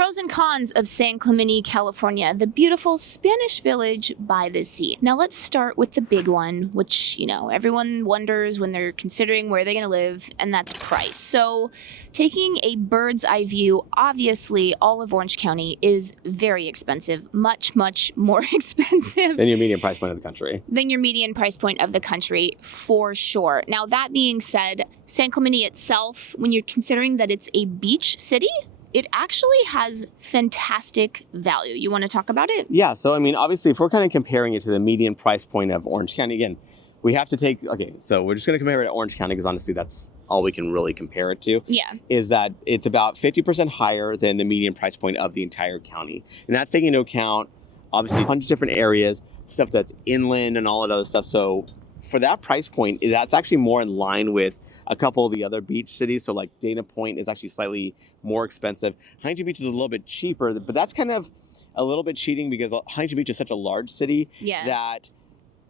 Pros and cons of San Clemente, California, the beautiful Spanish village by the sea. Now let's start with the big one, which, everyone wonders when they're considering where they're going to live, and that's price. So taking a bird's eye view, obviously all of Orange County is very expensive, much, much more expensive than your median price point of the country. For sure. Now that being said, San Clemente itself, when you're considering that it's a beach city, it actually has fantastic value. You want to talk about it? Yeah. So, obviously, if we're kind of comparing it to the median price point of Orange County, again, we have to so we're just going to compare it to Orange County because honestly, that's all we can really compare it to. Yeah. Is that it's about 50% higher than the median price point of the entire county. And that's taking into account, obviously, a bunch of different areas, stuff that's inland and all that other stuff. So for that price point, that's actually more in line with a couple of the other beach cities. So like Dana Point is actually slightly more expensive. Huntington Beach is a little bit cheaper, but that's kind of a little bit cheating because Huntington Beach is such a large city that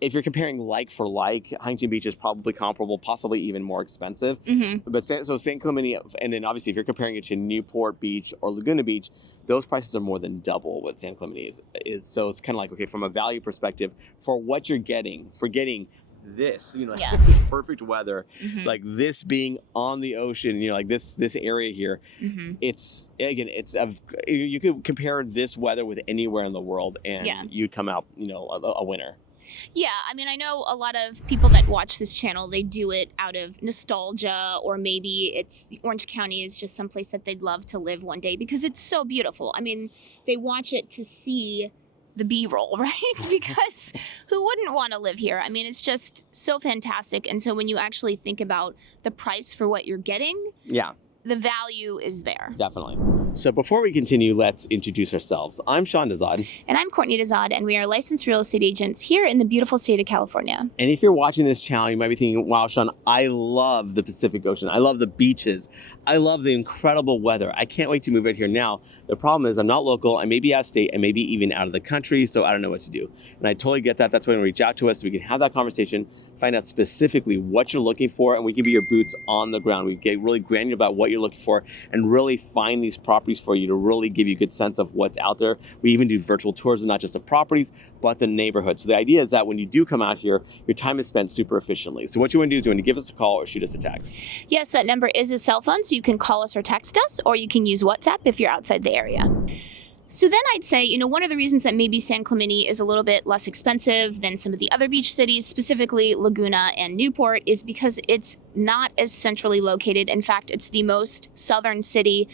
if you're comparing like for like, Huntington Beach is probably comparable, possibly even more expensive. Mm-hmm. But so San Clemente, and then obviously if you're comparing it to Newport Beach or Laguna Beach, those prices are more than double what San Clemente is. So it's kind of like, okay, from a value perspective, for what you're getting, for getting this, this perfect weather, like this being on the ocean, like this area here, you could compare this weather with anywhere in the world and you'd come out, a winner. Yeah, I know a lot of people that watch this channel, they do it out of nostalgia, or maybe it's Orange County is just someplace that they'd love to live one day because it's so beautiful. They watch it to see the B-roll, right? Because who wouldn't want to live here? It's just so fantastic. And so when you actually think about the price for what you're getting, the value is there. Definitely. So before we continue, let's introduce ourselves. I'm Sean Dazad. And I'm Courtney Dazad, and we are licensed real estate agents here in the beautiful state of California. And if you're watching this channel, you might be thinking, wow, Sean, I love the Pacific Ocean. I love the beaches. I love the incredible weather. I can't wait to move out here now. The problem is I'm not local. I may be out of state. I may be even out of the country, so I don't know what to do. And I totally get that. That's why you reach out to us so we can have that conversation, find out specifically what you're looking for, and we can be your boots on the ground. We get really granular about what you're looking for and really find these properties for you to really give you a good sense of what's out there. We even do virtual tours of not just the properties, but the neighborhood. So the idea is that when you do come out here, your time is spent super efficiently. So what you want to do is you want to give us a call or shoot us a text. Yes, that number is a cell phone, so you can call us or text us, or you can use WhatsApp if you're outside the area. So then I'd say, one of the reasons that maybe San Clemente is a little bit less expensive than some of the other beach cities, specifically Laguna and Newport, is because it's not as centrally located. In fact, it's the most southern city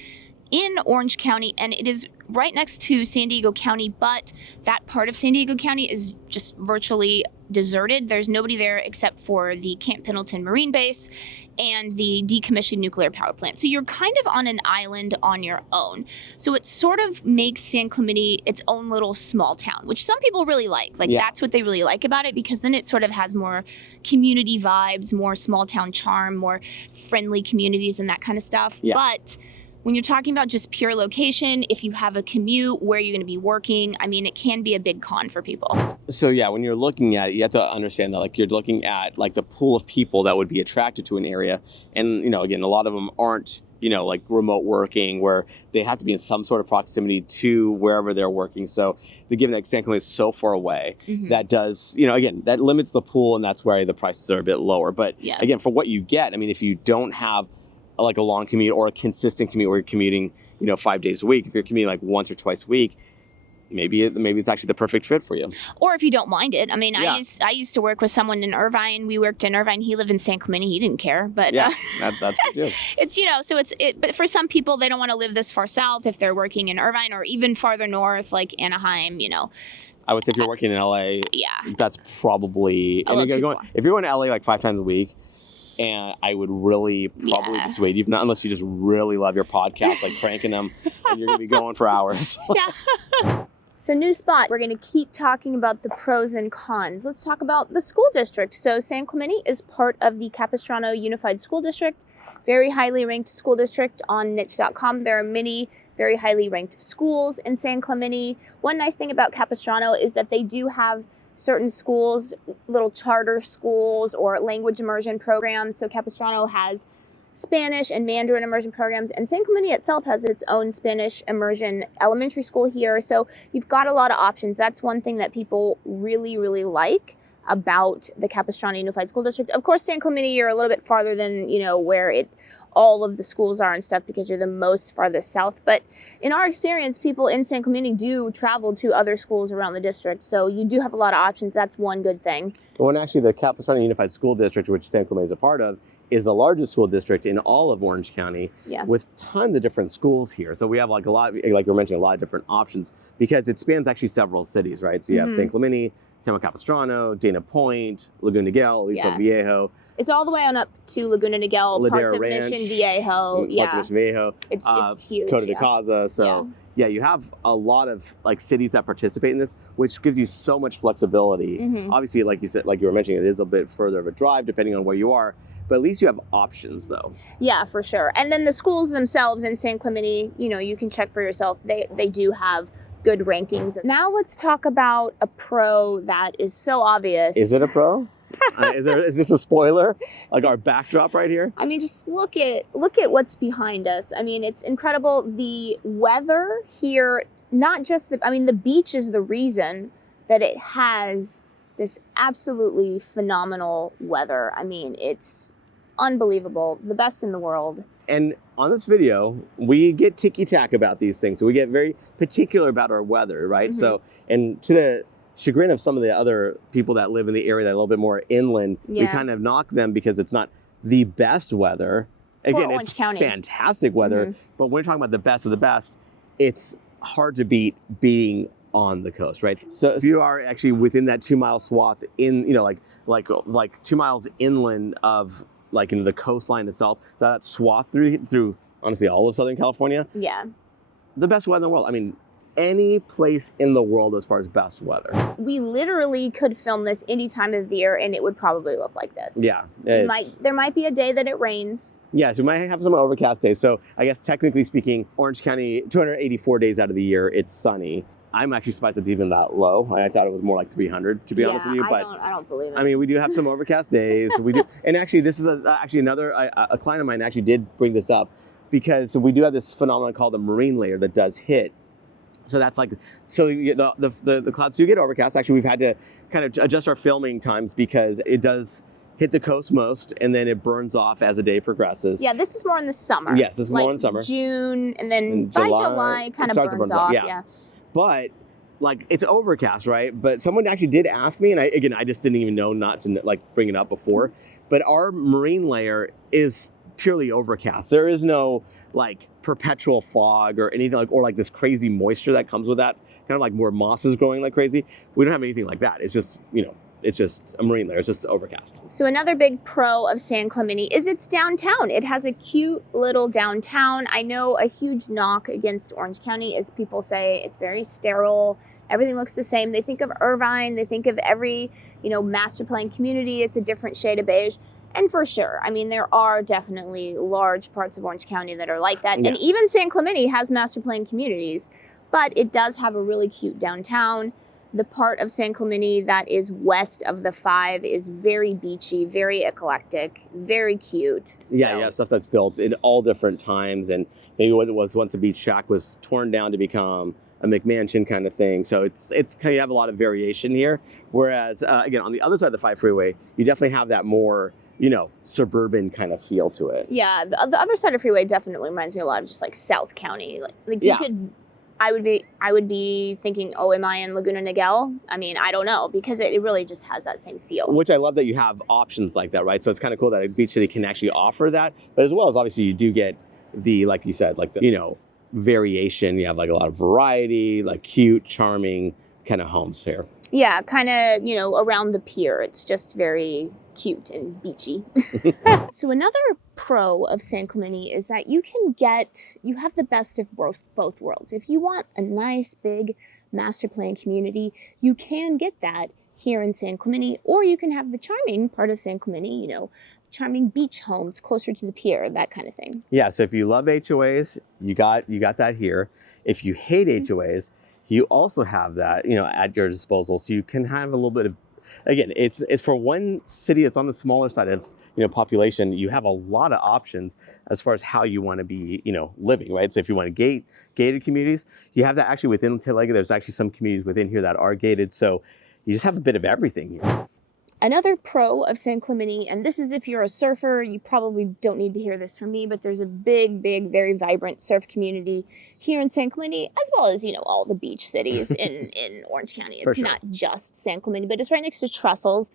in Orange County, and it is right next to San Diego County, but that part of San Diego County is just virtually deserted. There's nobody there except for the Camp Pendleton Marine Base and the decommissioned nuclear power plant. So you're kind of on an island on your own. So it sort of makes San Clemente its own little small town, which some people really like. That's what they really like about it, because then it sort of has more community vibes, more small town charm, more friendly communities and that kind of stuff. Yeah. But when you're talking about just pure location, if you have a commute, where you're going to be working, it can be a big con for people. So yeah, when you're looking at it, you have to understand that you're looking at the pool of people that would be attracted to an area. And, again, a lot of them aren't, remote working where they have to be in some sort of proximity to wherever they're working. So given that San Clemente is so far away, that does, again, that limits the pool, and that's why the prices are a bit lower. But again, for what you get, if you don't have a long commute or a consistent commute where you're commuting, 5 days a week, if you're commuting once or twice a week, maybe it's actually the perfect fit for you. Or if you don't mind it. I used to work with someone in Irvine. We worked in Irvine. He lived in San Clemente. He didn't care, but that's good too. It's but for some people, they don't want to live this far south if they're working in Irvine, or even farther north, like Anaheim. I would say if you're working in LA, that's probably if you're going to LA 5 times a week. And I would really probably dissuade you, not unless you just really love your podcast, cranking them, and you're going to be going for hours. So new spot, we're going to keep talking about the pros and cons. Let's talk about the school district. So San Clemente is part of the Capistrano Unified School District, very highly ranked school district on niche.com. There are many very highly ranked schools in San Clemente. One nice thing about Capistrano is that they do have certain schools, little charter schools or language immersion programs. So Capistrano has Spanish and Mandarin immersion programs, and San Clemente itself has its own Spanish immersion elementary school here. So you've got a lot of options. That's one thing that people really, really like about the Capistrano Unified School District. Of course, San Clemente, you're a little bit farther than, where all of the schools are and stuff because you're the most farthest south. But in our experience, people in San Clemente do travel to other schools around the district. So you do have a lot of options. That's one good thing. Well, and actually the Capistrano Unified School District, which San Clemente is a part of, is the largest school district in all of Orange County, with tons of different schools here. So we have like you were mentioning, a lot of different options because it spans actually several cities, right? So you have San Clemente, San Juan Capistrano, Dana Point, Laguna Niguel, Aliso Viejo. It's all the way on up to Laguna Niguel, parts of Ranch, Mission Viejo. Mission Viejo. It's huge. Costa de Casa. So yeah, you have a lot of like cities that participate in this, which gives you so much flexibility. Obviously, like you said, like you were mentioning, it is a bit further of a drive depending on where you are. But at least you have options, though. Yeah, for sure. And then the schools themselves in San Clemente, you can check for yourself. They do have good rankings. Now let's talk about a pro that is so obvious. Is it a pro? Is this a spoiler? Like our backdrop right here? I mean, just look at what's behind us. I mean, it's incredible. The weather here, not just the beach is the reason that it has this absolutely phenomenal weather. I mean, it's unbelievable, the best in the world. And on this video, we get ticky-tack about these things. So we get very particular about our weather, right? So, and to the chagrin of some of the other people that live in the area that are a little bit more inland, we kind of knock them because it's not the best weather. Again, it's fantastic weather, but when we're talking about the best of the best, it's hard to beat being on the coast, right? So if you are actually within that 2 mile swath in, like 2 miles inland of like the coastline itself, so that swath through honestly all of Southern California. Yeah. The best weather in the world. I mean, any place in the world as far as best weather. We literally could film this any time of year and it would probably look like this. Yeah. There might be a day that it rains. Yeah, so we might have some overcast days. So I guess technically speaking, Orange County, 284 days out of the year, it's sunny. I'm actually surprised it's even that low. I thought it was more like 300, to be honest with you. But I don't believe it. I mean, we do have some overcast days. We do, and actually, this is actually another. A client of mine actually did bring this up because we do have this phenomenon called the marine layer that does hit. So that's like, so the clouds do get overcast. Actually, we've had to kind of adjust our filming times because it does hit the coast most, and then it burns off as the day progresses. Yeah, this is more in the summer. Yes, this is more in summer. June, and then by July, kind of burns off. Yeah. But like it's overcast, right? But someone actually did ask me, and I just didn't even know not to like bring it up before. But our marine layer is purely overcast. There is no like perpetual fog or anything like, or like this crazy moisture that comes with that. Kind of like more mosses growing like crazy. We don't have anything like that. It's just it's just a marine layer. It's just overcast. So another big pro of San Clemente is its downtown. It has a cute little downtown. I know a huge knock against Orange County is people say it's very sterile. Everything looks the same. They think of Irvine. They think of every, master plan community. It's a different shade of beige. And for sure, I mean, there are definitely large parts of Orange County that are like that. Yes. And even San Clemente has master plan communities, but it does have a really cute downtown. The part of San Clemente that is west of the 5 is very beachy, very eclectic, very cute. Yeah, stuff that's built in all different times. And maybe what it was once a beach shack was torn down to become a McMansion kind of thing. So it's kind of, you have a lot of variation here. Whereas, again, on the other side of the 5 freeway, you definitely have that more, suburban kind of feel to it. Yeah, the other side of freeway definitely reminds me a lot of just like South County. Like you could... I would be thinking, oh, am I in Laguna Niguel? I mean, I don't know, because it really just has that same feel. Which I love that you have options like that, right? So it's kind of cool that a beach city can actually offer that. But as well as obviously you do get the, like you said, like the, variation. You have like a lot of variety, like cute, charming kind of homes here. Yeah, kind of, around the pier. It's just very cute and beachy. So another pro of San Clemente is that you have the best of both worlds. If you want a nice big master plan community, you can get that here in San Clemente, or you can have the charming part of San Clemente, charming beach homes closer to the pier, that kind of thing. Yeah, so if you love HOAs, you got that here. If you hate HOAs, you also have that, at your disposal. So you can have a little bit of again, it's for one city that's on the smaller side of population. You have a lot of options as far as how you want to be living, right? So if you want to gated communities, you have that actually within Talega. There's actually some communities within here that are gated, so you just have a bit of everything here. Another pro of San Clemente, and this is if you're a surfer, you probably don't need to hear this from me, but there's a big, very vibrant surf community here in San Clemente, as well as, all the beach cities in Orange County. It's not just San Clemente, but it's right next to Trussell's,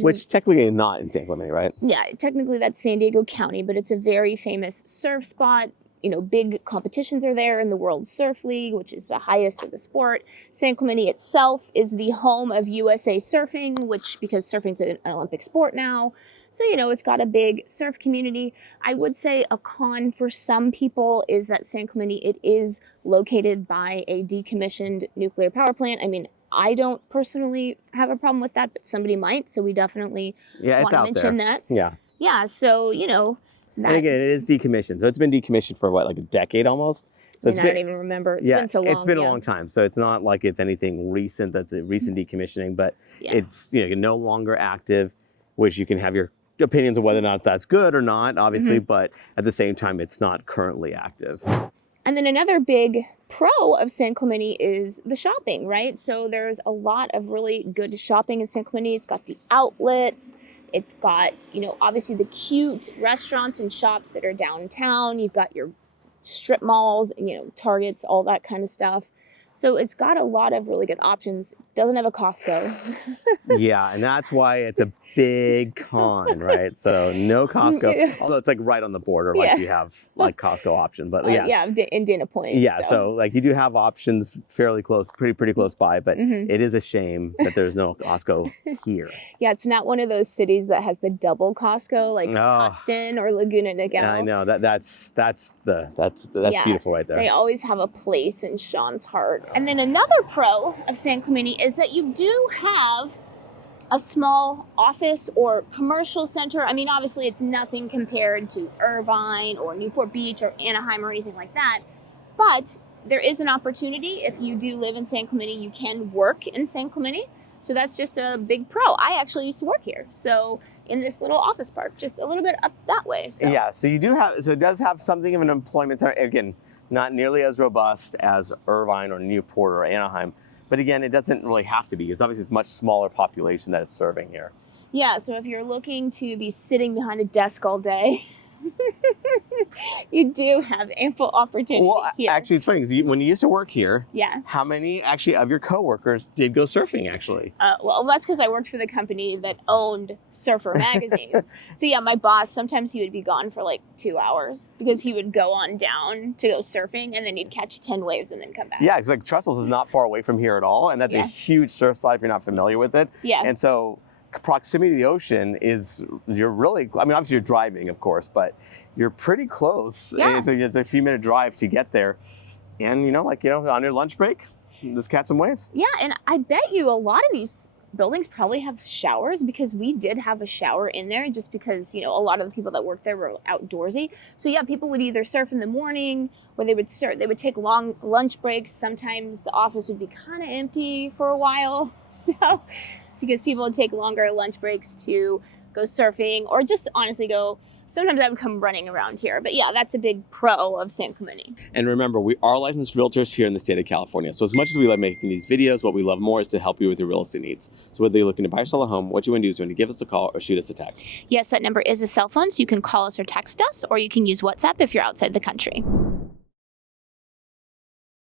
which technically is not in San Clemente, right? Yeah, technically that's San Diego County, but it's a very famous surf spot. Big competitions are there in the World Surf League, which is the highest of the sport. San Clemente itself is the home of USA Surfing, because surfing's an Olympic sport now. So, it's got a big surf community. I would say a con for some people is that San Clemente, it is located by a decommissioned nuclear power plant. I mean, I don't personally have a problem with that, but somebody might. So we definitely want to mention that. Yeah, so, and again, it is decommissioned. So it's been decommissioned for what, like a decade almost? So I don't even remember. It's been so long. It's been a long time. So it's not like it's anything recent that's a recent decommissioning, but it's no longer active, which you can have your opinions of whether or not that's good or not, obviously, but at the same time, it's not currently active. And then another big pro of San Clemente is the shopping, right? So there's a lot of really good shopping in San Clemente. It's got the outlets. It's got, obviously the cute restaurants and shops that are downtown. You've got your strip malls, Targets, all that kind of stuff. So it's got a lot of really good options. Doesn't have a Costco. Yeah, and that's why it's a big con, right? So no Costco, although it's like right on the border, like you have like Costco option, but in Dana Point. Yeah, so like you do have options fairly close, pretty close by, but it is a shame that there's no Costco here. Yeah, it's not one of those cities that has the double Costco like Tustin or Laguna Niguel. I know that's beautiful right there. They always have a place in Sean's heart. And then another pro of San Clemente is that you do have a small office or commercial center. I mean, obviously it's nothing compared to Irvine or Newport Beach or Anaheim or anything like that. But there is an opportunity. If you do live in San Clemente, you can work in San Clemente. So that's just a big pro. I actually used to work here. So in this little office park, just a little bit up that way. So. Yeah, so it does have something of an employment center. Again, not nearly as robust as Irvine or Newport or Anaheim. But again, it doesn't really have to be, because obviously it's a much smaller population that it's serving here. Yeah, so if you're looking to be sitting behind a desk all day, you do have ample opportunity here. Actually, it's funny, because when you used to work here, how many actually of your coworkers did go surfing, actually? Well, that's because I worked for the company that owned Surfer Magazine. So yeah, my boss, sometimes he would be gone for like 2 hours, because he would go on down to go surfing, and then he'd catch 10 waves and then come back. Yeah, because like Trussell's is not far away from here at all, and that's a huge surf spot if you're not familiar with it. Yeah. And so proximity to the ocean you're really, I mean, obviously you're driving, of course, but you're pretty close. Yeah. It's a few minute drive to get there. And, on your lunch break, just catch some waves. Yeah, and I bet you a lot of these buildings probably have showers, because we did have a shower in there, just because, a lot of the people that worked there were outdoorsy. So yeah, people would either surf in the morning, or they would take long lunch breaks. Sometimes the office would be kind of empty for a while. So because people would take longer lunch breaks to go surfing, or just honestly sometimes I would come running around here. But yeah, that's a big pro of San Clemente. And remember, we are licensed realtors here in the state of California. So as much as we love making these videos, what we love more is to help you with your real estate needs. So whether you're looking to buy or sell a home, what you want to do is you want to give us a call or shoot us a text. Yes, that number is a cell phone, so you can call us or text us, or you can use WhatsApp if you're outside the country.